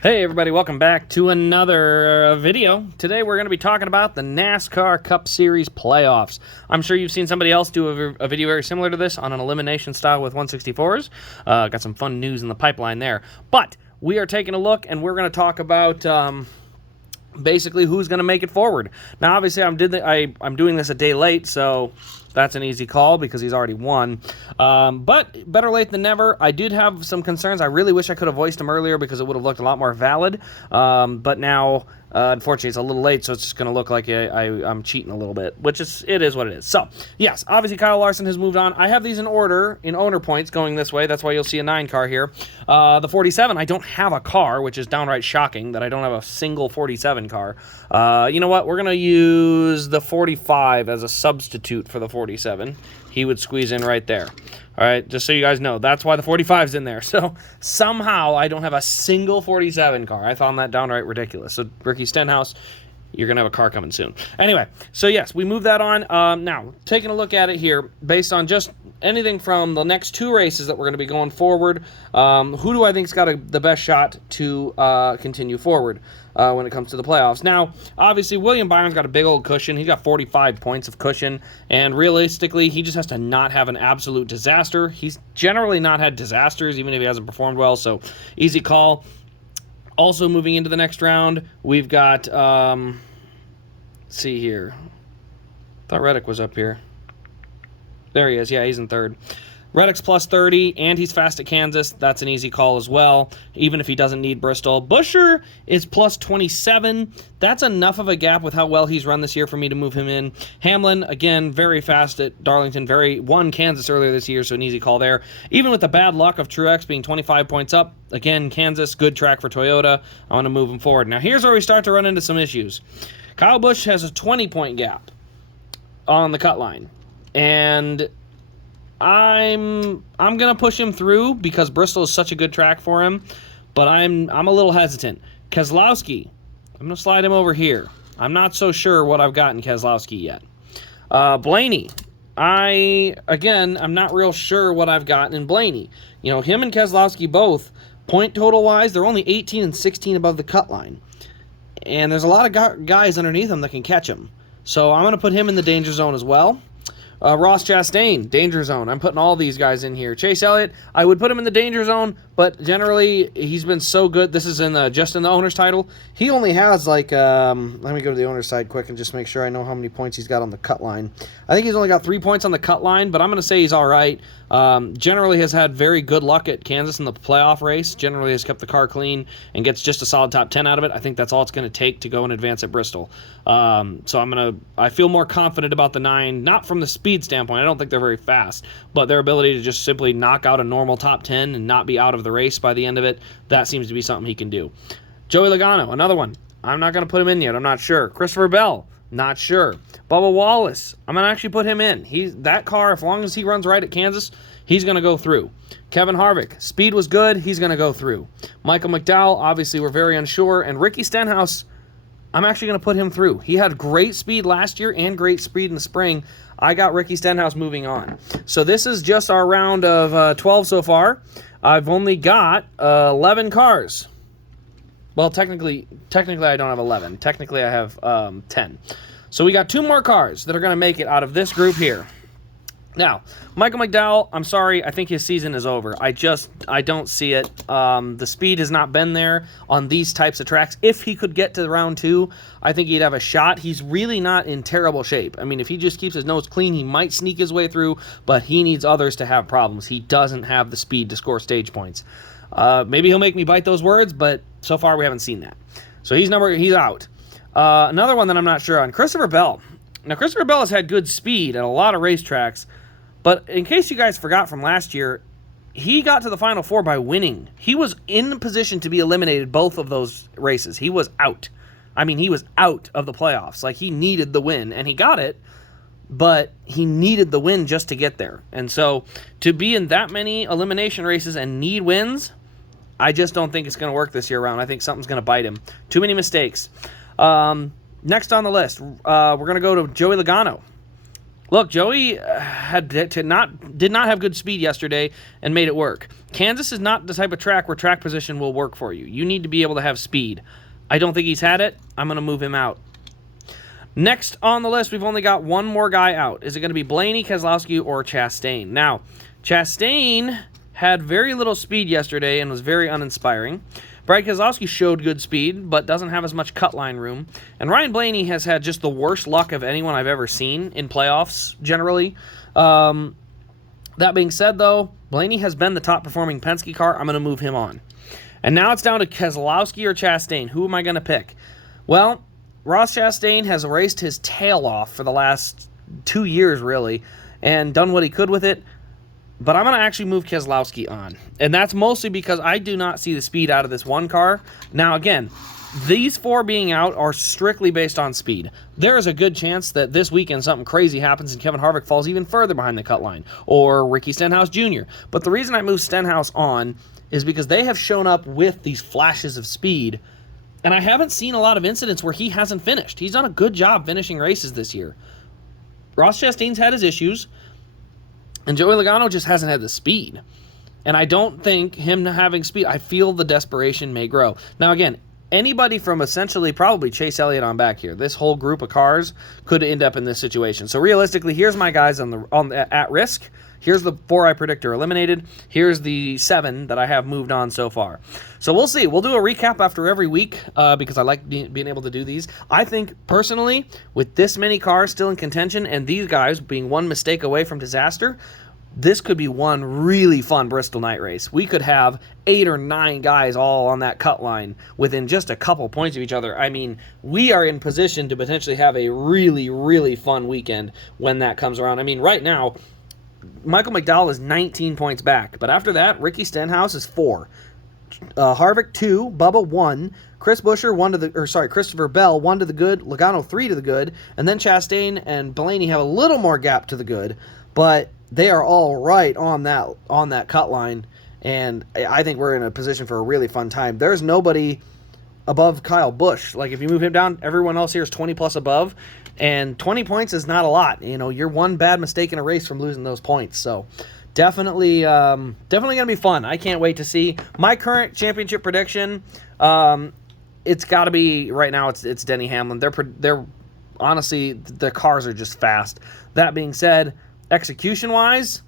Hey everybody, welcome back to another video. Today we're going to be talking about the NASCAR Cup Series playoffs. I'm sure you've seen somebody else do a video very similar to this on an elimination style with 164s. Got some fun news in the pipeline there. But we are taking a look and we're going to talk about basically who's going to make it forward. Now obviously I'm doing this a day late, so that's an easy call because he's already won. But better late than never. I did have some concerns. I really wish I could have voiced them earlier because it would have looked a lot more valid. But now, unfortunately, it's a little late, so it's just going to look like I'm cheating a little bit, which it is what it is. So, yes, obviously Kyle Larson has moved on. I have these in order, in owner points going this way. That's why you'll see a 9 car here. The 47, I don't have a car, which is downright shocking that I don't have a single 47 car. You know what? We're going to use the 45 as a substitute for the 47. He would squeeze in right there. All right, just so you guys know, that's why the 45's in there. So somehow I don't have a single 47 car. I found that downright ridiculous. So Ricky Stenhouse, you're going to have a car coming soon. Anyway, so yes, we move that on. Now, taking a look at it here, based on just anything from the next 2 races that we're going to be going forward, who do I think's got the best shot to continue forward when it comes to the playoffs? Now, obviously, William Byron's got a big old cushion. He's got 45 points of cushion, and realistically, he just has to not have an absolute disaster. He's generally not had disasters, even if he hasn't performed well, so easy call. Also, moving into the next round, we've got, let's see here. I thought Reddick was up here. There he is. Yeah, he's in 3rd. Reddick's plus 30, and he's fast at Kansas. That's an easy call as well, even if he doesn't need Bristol. Buescher is plus 27. That's enough of a gap with how well he's run this year for me to move him in. Hamlin, again, very fast at Darlington. Won Kansas earlier this year, so an easy call there. Even with the bad luck of Truex being 25 points up, again, Kansas, good track for Toyota. I want to move him forward. Now, here's where we start to run into some issues. Kyle Busch has a 20-point gap on the cut line, and I'm gonna push him through because Bristol is such a good track for him, but I'm a little hesitant. Keselowski, I'm gonna slide him over here. I'm not so sure what I've got in Keselowski yet. Blaney, I'm not real sure what I've got in Blaney. You know, him and Keselowski both, point total wise, they're only 18 and 16 above the cut line, and there's a lot of guys underneath him that can catch him. So I'm gonna put him in the danger zone as well. Ross Chastain, danger zone. I'm putting all these guys in here. Chase Elliott, I would put him in the danger zone, but generally he's been so good. This is just in the owner's title. He only has like, let me go to the owner's side quick and just make sure I know how many points he's got on the cut line. I think he's only got 3 points on the cut line, but I'm going to say he's all right. Generally has had very good luck at Kansas in the playoff race. Generally has kept the car clean and gets just a solid top 10 out of it. I think that's all it's going to take to go and advance at Bristol. So I feel more confident about the 9, not from the speed standpoint. I don't think they're very fast, but their ability to just simply knock out a normal top 10 and not be out of the race by the end of it, that seems to be something he can do. Joey Logano, another one. I'm not going to put him in yet. I'm not sure. Christopher Bell, not sure. Bubba Wallace, I'm going to actually put him in. That car, as long as he runs right at Kansas, he's going to go through. Kevin Harvick, speed was good. He's going to go through. Michael McDowell, obviously we're very unsure. And Ricky Stenhouse, I'm actually going to put him through. He had great speed last year and great speed in the spring. I got Ricky Stenhouse moving on. So this is just our round of 12 so far. I've only got 11 cars. Well, technically I don't have 11. Technically I have 10. So we got 2 more cars that are going to make it out of this group here. Now, Michael McDowell, I'm sorry, I think his season is over. I don't see it. The speed has not been there on these types of tracks. If he could get to round 2, I think he'd have a shot. He's really not in terrible shape. I mean, if he just keeps his nose clean, he might sneak his way through, but he needs others to have problems. He doesn't have the speed to score stage points. Maybe he'll make me bite those words, but so far we haven't seen that. So he's out. Another one that I'm not sure on, Christopher Bell. Now, Christopher Bell has had good speed at a lot of racetracks, but in case you guys forgot from last year, he got to the Final Four by winning. He was in position to be eliminated both of those races. He was out. I mean, he was out of the playoffs. Like, he needed the win, and he got it, but he needed the win just to get there. And so, to be in that many elimination races and need wins, I just don't think it's going to work this year round. I think something's going to bite him. Too many mistakes. Next on the list, we're going to go to Joey Logano. Look, Joey did not have good speed yesterday and made it work. Kansas is not the type of track where track position will work for you. You need to be able to have speed. I don't think he's had it. I'm going to move him out. Next on the list, we've only got one more guy out. Is it going to be Blaney, Keselowski, or Chastain? Now, Chastain had very little speed yesterday and was very uninspiring. Brad Keselowski showed good speed, but doesn't have as much cut line room. And Ryan Blaney has had just the worst luck of anyone I've ever seen in playoffs, generally. That being said, though, Blaney has been the top-performing Penske car. I'm going to move him on. And now it's down to Keselowski or Chastain. Who am I going to pick? Well, Ross Chastain has raced his tail off for the last 2 years, really, and done what he could with it. But I'm going to actually move Keselowski on. And that's mostly because I do not see the speed out of this one car. Now, again, these 4 being out are strictly based on speed. There is a good chance that this weekend something crazy happens and Kevin Harvick falls even further behind the cut line. Or Ricky Stenhouse Jr. But the reason I move Stenhouse on is because they have shown up with these flashes of speed. And I haven't seen a lot of incidents where he hasn't finished. He's done a good job finishing races this year. Ross Chastain's had his issues. And Joey Logano just hasn't had the speed. And I don't think him having speed, I feel the desperation may grow. Now, again, anybody from essentially probably Chase Elliott on back here, this whole group of cars could end up in this situation. So realistically, here's my guys at risk. Here's the 4 I predict are eliminated. Here's the 7 that I have moved on so far. So we'll see. We'll do a recap after every week because I like being able to do these. I think, personally, with this many cars still in contention and these guys being one mistake away from disaster, this could be one really fun Bristol night race. We could have 8 or 9 guys all on that cut line within just a couple points of each other. I mean, we are in position to potentially have a really, really fun weekend when that comes around. I mean, right now, Michael McDowell is 19 points back, but after that, Ricky Stenhouse is 4. Harvick 2, Bubba 1, Christopher Bell 1 to the good, Logano 3 to the good, and then Chastain and Blaney have a little more gap to the good, but they are all right on that cut line, and I think we're in a position for a really fun time. There's nobody above Kyle Busch. Like, if you move him down, everyone else here is 20 plus above, and 20 points is not a lot. You know, you're one bad mistake in a race from losing those points, so definitely going to be fun. I can't wait to see. My current championship prediction, it's got to be, right now, it's Denny Hamlin. They're honestly, the cars are just fast. That being said, execution-wise,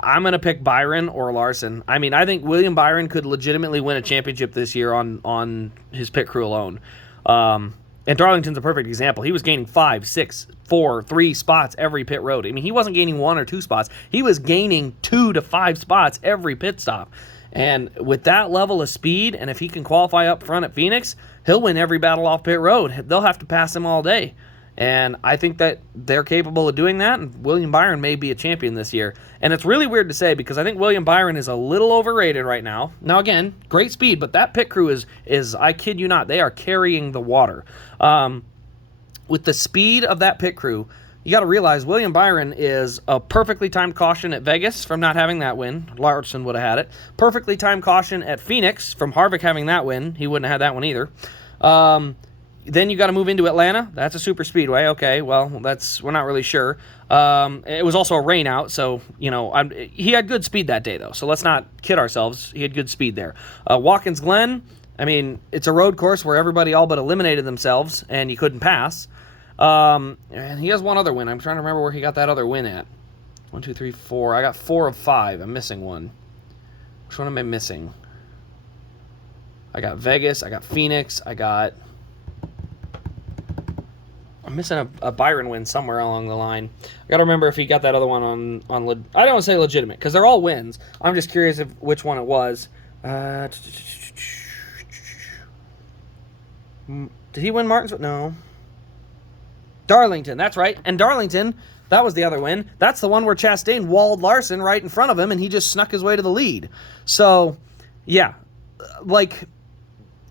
I'm going to pick Byron or Larson. I mean, I think William Byron could legitimately win a championship this year on his pit crew alone. And Darlington's a perfect example. He was gaining 5, 6, 4, 3 spots every pit road. I mean, he wasn't gaining 1 or 2 spots. He was gaining 2 to 5 spots every pit stop. And with that level of speed, and if he can qualify up front at Phoenix, he'll win every battle off pit road. They'll have to pass him all day. And I think that they're capable of doing that, and William Byron may be a champion this year. And it's really weird to say because I think William Byron is a little overrated right now. Now, again, great speed, but that pit crew is I kid you not, they are carrying the water. With the speed of that pit crew, you got to realize William Byron is a perfectly timed caution at Vegas from not having that win. Larson would have had it. Perfectly timed caution at Phoenix from Harvick having that win. He wouldn't have had that one either. Then you got to move into Atlanta. That's a super speedway. Okay, well, we're not really sure. It was also a rain out, so, you know, he had good speed that day, though, so let's not kid ourselves. He had good speed there. Watkins Glen, I mean, it's a road course where everybody all but eliminated themselves, and you couldn't pass. And he has one other win. I'm trying to remember where he got that other win at. 1, 2, 3, 4. I got 4 of 5. I'm missing one. Which one am I missing? I got Vegas. I got Phoenix. I'm missing a Byron win somewhere along the line. I got to remember if he got that other one on I don't want to say legitimate, because they're all wins. I'm just curious which one it was. Did he win Martinsville? No. Darlington, that's right. And Darlington, that was the other win. That's the one where Chastain walled Larson right in front of him, and he just snuck his way to the lead. So, yeah, like,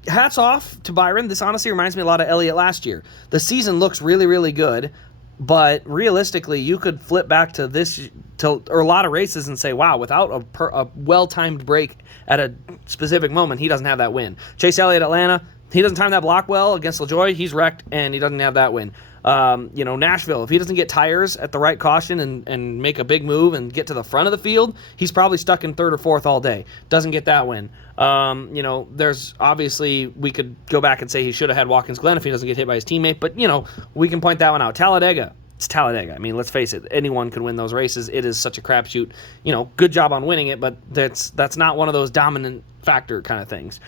hats off to Byron. This honestly reminds me a lot of Elliott last year. The season looks really, really good, but realistically, you could flip back to a lot of races and say, wow, without a well-timed break at a specific moment, he doesn't have that win. Chase Elliott, Atlanta, he doesn't time that block well against LaJoie, he's wrecked, and he doesn't have that win. Nashville, if he doesn't get tires at the right caution and make a big move and get to the front of the field, he's probably stuck in third or fourth all day. Doesn't get that win. There's obviously, we could go back and say he should have had Watkins Glen if he doesn't get hit by his teammate, but, we can point that one out. Talladega. It's Talladega. I mean, let's face it. Anyone could win those races. It is such a crapshoot. Good job on winning it, but that's not one of those dominant factor kind of things.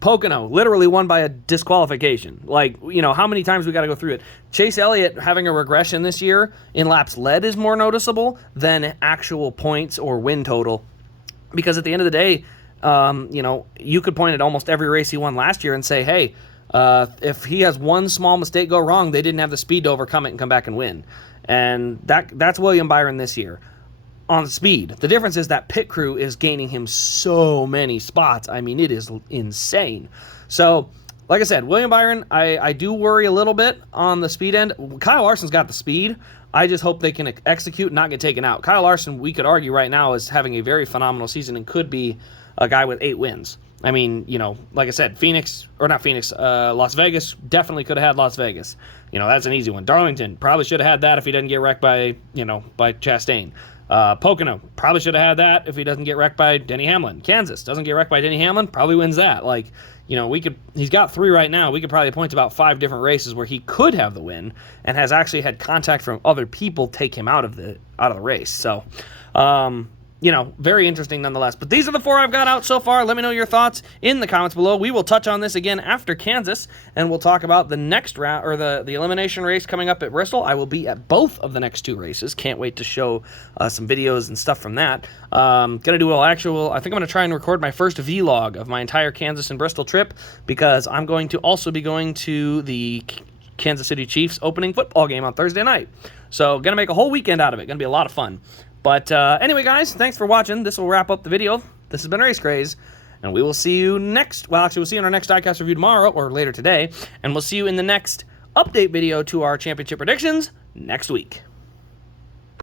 Pocono literally won by a disqualification. How many times we got to go through it? Chase Elliott having a regression this year in laps led is more noticeable than actual points or win total. Because at the end of the day, you could point at almost every race he won last year and say, hey, if he has one small mistake go wrong, they didn't have the speed to overcome it and come back and win. And that's William Byron this year. On speed. The difference is that pit crew is gaining him so many spots. I mean, it is insane. So, like I said, William Byron, I do worry a little bit on the speed end. Kyle Larson's got the speed. I just hope they can execute and not get taken out. Kyle Larson, we could argue right now, is having a very phenomenal season and could be a guy with 8 wins. I mean, like I said, Las Vegas definitely could have had Las Vegas. That's an easy one. Darlington probably should have had that if he didn't get wrecked by Chastain. Pocono probably should have had that if he doesn't get wrecked by Denny Hamlin. Kansas doesn't get wrecked by Denny Hamlin, probably wins that. He's got 3 right now. We could probably point to about 5 different races where he could have the win and has actually had contact from other people take him out of the race. So, very interesting nonetheless. But these are the 4 I've got out so far. Let me know your thoughts in the comments below. We will touch on this again after Kansas, and we'll talk about the next round, or the elimination race coming up at Bristol. I will be at both of the next 2 races. Can't wait to show some videos and stuff from that. I think I'm going to try and record my first vlog of my entire Kansas and Bristol trip, because I'm going to also be going to the Kansas City Chiefs opening football game on Thursday night. So, going to make a whole weekend out of it. Going to be a lot of fun. But anyway, guys, thanks for watching. This will wrap up the video. This has been Race Craze, and we will see you we'll see you in our next Diecast review tomorrow or later today, and we'll see you in the next update video to our championship predictions next week.